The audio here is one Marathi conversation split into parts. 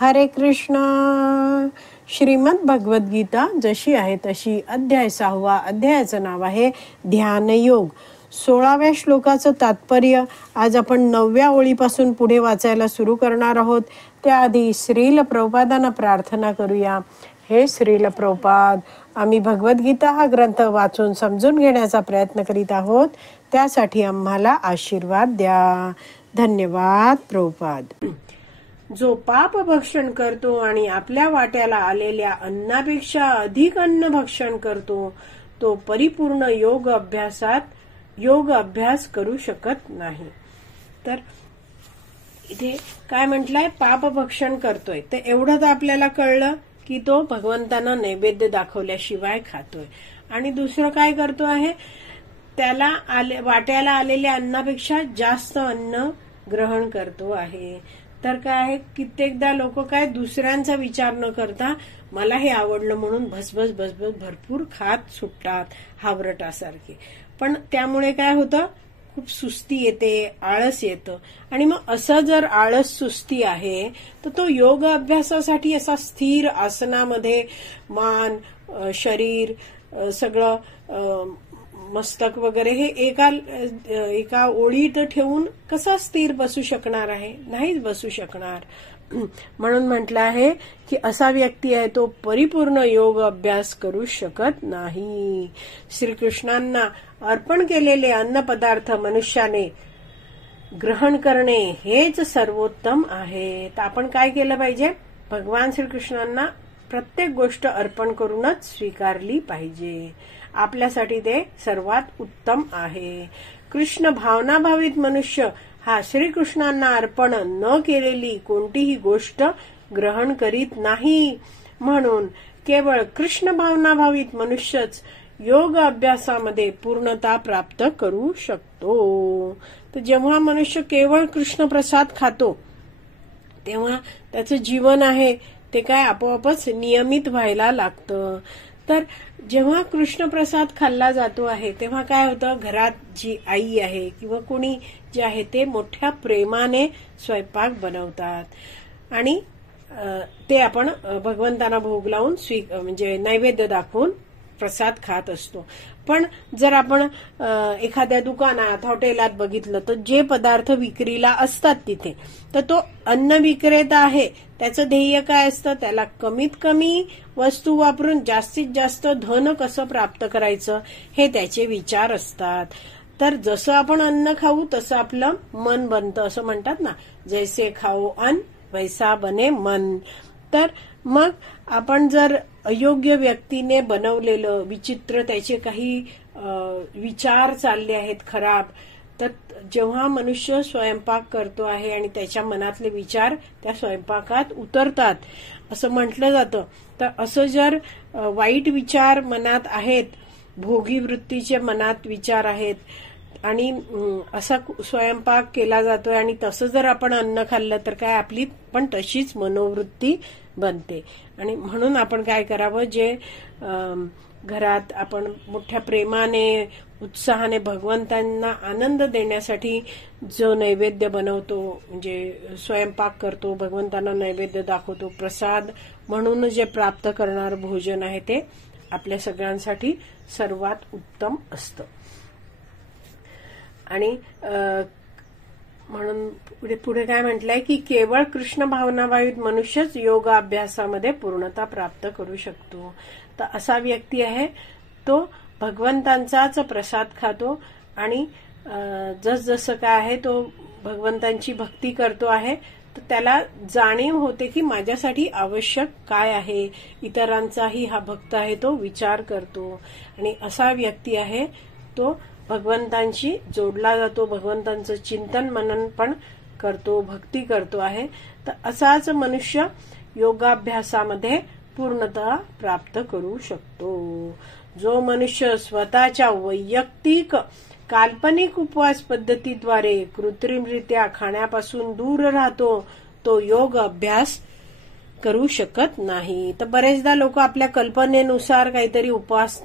हरे कृष्ण. श्रीमद भगवद्गीता जशी आहे तशी अध्याय 6. अध्यायाचं नाव आहे ध्यानयोग. 16व्या श्लोकाचं तात्पर्य आज आपण 9व्या ओळीपासून पुढे वाचायला सुरू करणार आहोत. त्याआधी श्रील प्रभुपादांना प्रार्थना करूया. हे श्रील प्रभुपाद, आम्ही भगवद्गीता हा ग्रंथ वाचून समजून घेण्याचा प्रयत्न करीत आहोत. त्यासाठी आम्हाला आशीर्वाद द्या. धन्यवाद प्रभुपाद. जो पाप भक्षण करतो आणि आपल्या वाट्याला आलेल्या अन्नापेक्षा अधिक अन्न भक्षण करतो तो परिपूर्ण योग अभ्यास करू शकत नाही. तर इथे काय म्हटलंय, पाप भक्षण करतोय. तर एवढंच आपल्याला कळलं की तो भगवंतांना नैवेद्य दाखवल्याशिवाय खातोय. आणि दुसरं काय करतो आहे, त्याला वाट्याला आलेल्या अन्नापेक्षा जास्त अन्न ग्रहण करतो आहे. तर काय आहे, कित्येकदा लोक काय दुसऱ्यांचा विचार न करता मला हे आवडलं म्हणून भसभस भरपूर खात सुटतात हावरटासारखे. पण त्यामुळे काय होतं, खूप सुस्ती येते, आळस येतं. आणि मग असं जर आळस सुस्ती आहे तर तो योग अभ्यासासाठी असा स्थिर आसनामध्ये मान, शरीर, सगळं मस्तक वगैरे हे एका ओळीत ठेवून कसा स्थिर बसू शकणार आहे? नाहीच बसू शकणार. म्हणून म्हटलं आहे की असा व्यक्ती आहे तो परिपूर्ण योग अभ्यास करू शकत नाही. श्रीकृष्णांना अर्पण केलेले अन्न पदार्थ मनुष्याने ग्रहण करणे हेच सर्वोत्तम आहे. तर आपण काय केलं पाहिजे, भगवान श्रीकृष्णांना प्रत्येक गोष्ट अर्पण करूनच स्वीकारली पाहिजे. आपल्यासाठी ते सर्वात उत्तम आहे. कृष्ण भावनाभावित मनुष्य हा श्रीकृष्णांना अर्पण न केलेली कोणतीही गोष्ट ग्रहण करीत नाही. म्हणून केवळ कृष्ण भावनाभावित मनुष्यच योग अभ्यासामध्ये पूर्णता प्राप्त करू शकतो. तर जेव्हा मनुष्य केवळ कृष्ण प्रसाद खातो तेव्हा त्याचं जीवन आहे ते काय आपोआपच नियमित व्हायला लागतं. तर जेव्हा कृष्ण प्रसाद खाल्ला जातो आहे तेव्हा काय होतं, घरात जी आई आहे किंवा कोणी जे आहे ते मोठ्या प्रेमाने स्वयंपाक बनवतात आणि ते आपण भगवंतांना भोग लावून म्हणजे नैवेद्य दाखवून प्रसाद खात असतो. पण जर आपण एखाद्या दुकानात, हॉटेलात बघितलं तर जे पदार्थ विक्रीला असतात तिथे, तर तो अन्न विक्रेता आहे त्याचं ध्येय काय असतं, त्याला कमीत कमी वस्तू वापरून जास्तीत जास्त धन कसं प्राप्त करायचं हे त्याचे विचार असतात. तर जसं आपण अन्न खाऊ तसं आपलं मन बनतं, असं म्हणतात ना, जैसे खाओ अन्न वैसा बने मन. तर मग आपण जर अयोग्य व्यक्तीने बनवलेलं विचित्र त्याचे काही विचार चालले आहेत खराब, तर जेव्हा मनुष्य स्वयंपाक करतो आहे आणि त्याच्या मनातले विचार त्या स्वयंपाकात उतरतात असं म्हटलं जातं. तर असं जर वाईट विचार मनात आहेत, भोगी वृत्तीचे मनात विचार आहेत आणि असा स्वयंपाक केला जातोय आणि तसं जर आपण अन्न खाल्लं तर काय आपली पण तशीच मनोवृत्ती बनते. आणि म्हणून आपण काय करावं, जे घरात आपण मोठ्या प्रेमाने, उत्साहाने भगवंतांना आनंद देण्यासाठी जो नैवेद्य बनवतो, म्हणजे स्वयंपाक करतो, भगवंतांना नैवेद्य दाखवतो, प्रसाद म्हणून जे प्राप्त करणार भोजन आहे ते आपल्या सगळ्यांसाठी सर्वात उत्तम असतं. आणि म्हणून पुढे काय म्हटलंय की केवळ कृष्ण भावनाभावित मनुष्यच योग अभ्यासामध्ये पूर्णता प्राप्त करू शकतो. तर असा व्यक्ती आहे तो भगवंतांचाच प्रसाद खातो आणि जसजसं काय आहे तो भगवंतांची भक्ती करतो आहे तर त्याला जाणीव होते की माझ्यासाठी आवश्यक काय आहे, इतरांचाही हा भक्त आहे तो विचार करतो. आणि असा व्यक्ती आहे तो भगवंतांशी जोडला जातो, भगवंतांचं चिंतन मनन पण करतो, भक्ती करतो आहे. तर असाच मनुष्य योगाभ्यासामध्ये पूर्णता प्राप्त करू शकतो. जो मनुष्य स्वतःच्या वैयक्तिक काल्पनिक उपवास पद्धतीद्वारे कृत्रिमरित्या खाण्यापासून दूर राहतो तो योग अभ्यास करू शकत नाही. तर बरेचदा लोक आपल्या कल्पनेनुसार काहीतरी उपवास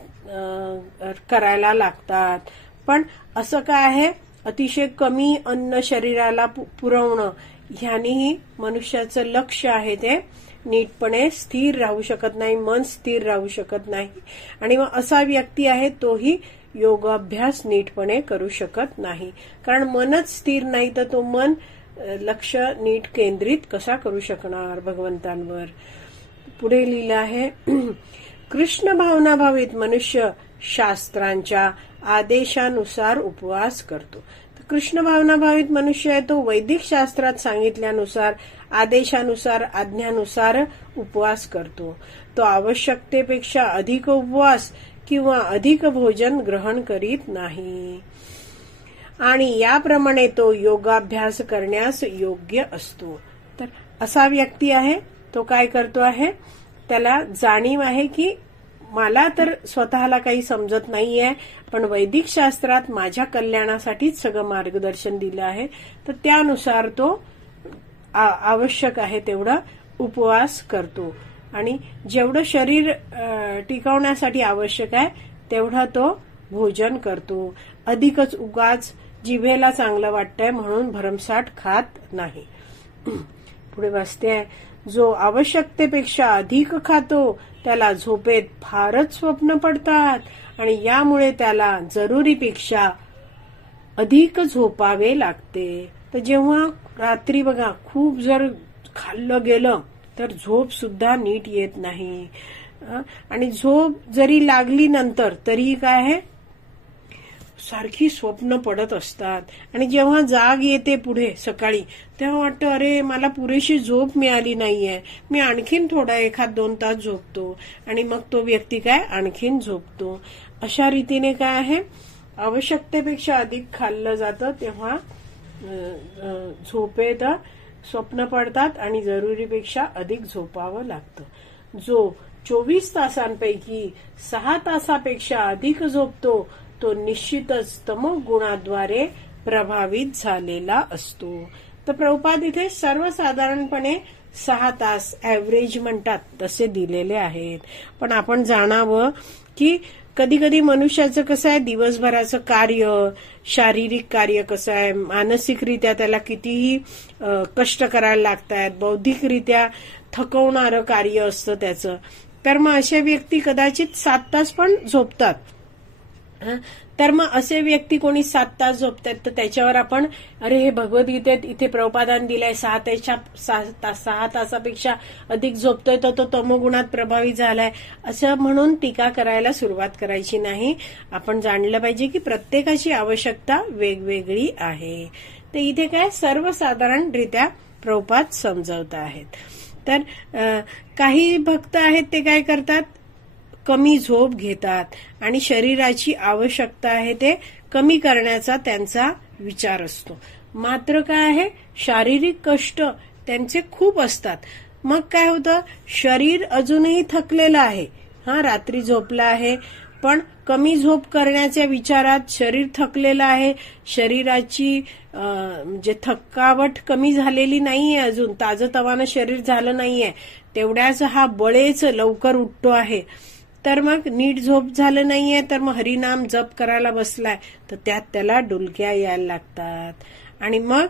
करायला लागतात. पण असं काय आहे, अतिशय कमी अन्न शरीराला पुरवणं ह्यानेही मनुष्याचं लक्ष आहे ते नीटपणे स्थिर राहू शकत नाही, मन स्थिर राहू शकत नाही. आणि मग असा व्यक्ती आहे तोही योगाभ्यास नीटपणे करू शकत नाही. कारण मनच स्थिर नाही तर तो मन लक्ष नीट केंद्रित कसा करू शकणार भगवंतांवर. पुढे लिहिलं आहे कृष्ण भावनाभावित मनुष्य शास्त्रांच्या आदेशानुसार उपवास करतो. तर कृष्ण भावनाभावित मनुष्य आहे तो वैदिक शास्त्रात सांगितल्यानुसार आदेशानुसार आज्ञानुसार उपवास करतो. तो आवश्यकतेपेक्षा अधिक उपवास किंवा अधिक भोजन ग्रहण करीत नाही आणि याप्रमाणे तो योगाभ्यास करण्यास योग्य असतो. तर असा व्यक्ती आहे तो काय करतो आहे, त्याला जाणीव आहे की मला तर स्वतःला काही समजत नाहीये, पण वैदिक शास्त्रात माझ्या कल्याणासाठीच सगळं मार्गदर्शन दिलं आहे, तर त्यानुसार तो आवश्यक आहे तेवढा उपवास करतो आणि जेवढं शरीर टिकवण्यासाठी आवश्यक आहे तेवढा तो भोजन करतो. अधिकच उगाच जिभेला चांगलं वाटतंय म्हणून भरमसाठ खात नाही. पुढे वाचते आहे, जो आवश्यकतेपेक्षा अधिक खातो त्याला झोपेत फारच स्वप्न पडतात आणि यामुळे त्याला जरुरीपेक्षा अधिक झोपावे लागते. तर जेव्हा रात्री बघा खूप जर खाल्लं गेलं तर झोप सुद्धा नीट येत नाही आणि झोप जरी लागली नंतर तरी काय आहे सारखी स्वप्न पडत असतात आणि जेव्हा जाग येते पुढे सकाळी तेव्हा वाटतं अरे मला पुरेशी झोप मिळाली नाहीये, मी आणखीन थोडा 1-2 तास झोपतो आणि मग तो व्यक्ती काय आणखीन झोपतो. अशा रीतीने काय आहे आवश्यकतेपेक्षा अधिक खाल्लं जातं तेव्हा झोपेत स्वप्न पडतात आणि जरुरीपेक्षा अधिक झोपावं लागतं. जो 24 तासांपैकी 6 तासापेक्षा अधिक झोपतो तो निश्चितच तमोगुणाद्वारे प्रभावित झालेला असतो. तर प्रभुपाद इथे सर्वसाधारणपणे 6 तास ऍव्हरेज म्हणतात तसे दिलेले आहेत. पण आपण जाणावं की कधी कधी मनुष्याचं कसं आहे दिवसभराचं कार्य, शारीरिक कार्य कसं आहे, मानसिकरित्या त्याला कितीही कष्ट करायला लागतात, बौद्धिकरित्या थकवणारं कार्य असतं त्याचं. तर मग अशा व्यक्ती कदाचित 7 तास पण झोपतात. तर मग असे व्यक्ती कोणी 7 तास झोपतात तर त्याच्यावर आपण अरे हे भगवद्गीतेत इथे प्रभुपादांनी दिलाय 6 तासापेक्षा अधिक झोपतोय तर तो तमोगुणात प्रभावित झालाय असं म्हणून टीका करायला सुरुवात करायची नाही. आपण जाणलं पाहिजे की प्रत्येकाची आवश्यकता वेगवेगळी आहे. तर इथे काय सर्वसाधारणरित्या प्रभुपाद समजावत आहेत. तर काही भक्त आहेत ते काय करतात कमी झोप घेतात आणि शरीराची आवश्यकता आहे ते कमी करण्याचा त्यांचा विचार असतो. मात्र काय आहे शारीरिक कष्ट त्यांचे खूप असतात. मग काय होतं शरीर अजूनही थकलेलं आहे, रात्री झोपला आहे पण कमी झोप करण्याच्या विचारात शरीर थकलेलं आहे, शरीराची म्हणजे थकावट कमी झालेली नाहीये, अजून ताजतवानं शरीर झालं नाहीये, तेवढ्याच हा बळेच लवकर उठतो आहे. तर मग नीट झोप झालं नाहीये तर मग हरिनाम जप करायला बसलाय तर त्यात त्याला डुलक्या यायला लागतात आणि मग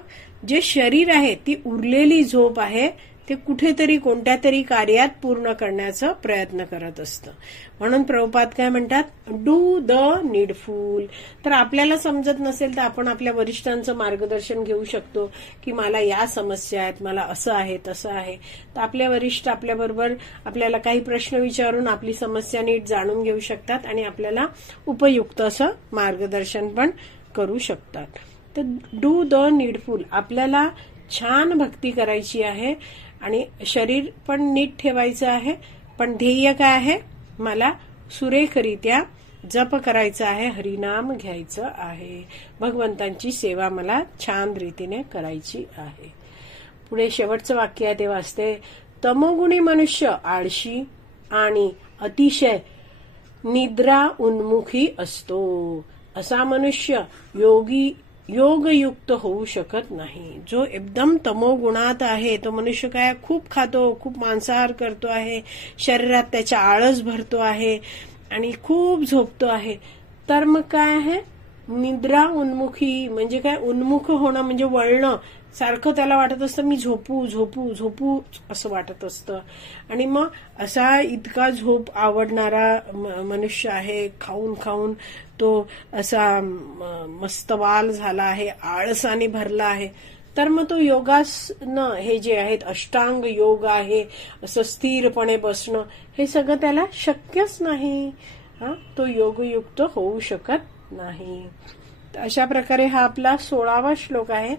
जे शरीर आहे ती उरलेली झोप आहे ते कुठेतरी कोणत्या तरी कार्यात पूर्ण करण्याचा प्रयत्न करत असतं. म्हणून प्रभुपाद काय म्हणतात डू द नीडफुल. तर आपल्याला समजत नसेल तर आपण आपल्या वरिष्ठांचं मार्गदर्शन घेऊ शकतो की मला या समस्या आहेत, मला असं आहे तसं आहे. तर आपल्या वरिष्ठ आपल्याबरोबर आपल्याला काही प्रश्न विचारून आपली समस्या नीट जाणून घेऊ शकतात आणि आपल्याला उपयुक्त असं मार्गदर्शन पण करू शकतात. तर डू द नीडफुल. आपल्याला छान भक्ती करायची आहे आणि शरीर पण नीट ठेवायचं आहे, पण ध्येय काय आहे मला सुरेखरित्या जप करायचा आहे, हरिनाम घ्यायचं आहे, भगवंतांची सेवा मला छान रीतीने करायची आहे. पुढे शेवटचं वाक्य आहे ते वाचते. तमोगुणी मनुष्य आळशी आणि अतिशय निद्रा उन्मुखी असतो. असा मनुष्य योगयुक्त होऊ शकत नाही. जो एकदम तमोगुणात आहे तो मनुष्य काय खूप खातो, खूप मांसाहार करतो आहे, शरीरात त्याच्या आळस भरतो आहे आणि खूप झोपतो आहे. तर मग काय आहे निद्रा उन्मुखी म्हणजे काय उन्मुख होणं म्हणजे वळणं सारखं त्याला वाटत असतं मी झोपू झोपू झोपू असं वाटत असतं. आणि मग असा इतका झोप आवडणारा मनुष्य आहे, खाऊन खाऊन तो असा मस्तवाल झाला आहे, आळसाने भरला आहे. तर मग तो योगासनं हे जे आहेत, अष्टांग योग आहे, असं स्थिरपणे बसणं, हे सगळं त्याला शक्यच नाही. तो योगयुक्त होऊ शकत नाही. अशा प्रकारे हा आपला 16वा श्लोक आहे,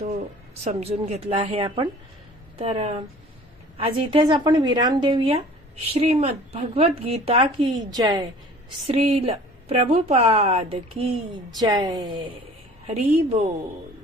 तो समजून घेतला आहे आपण. तर आज इथेच आपण विराम देऊया. श्रीमद भगवत गीता की जय. श्रील प्रभुपाद की जय. हरी बोल.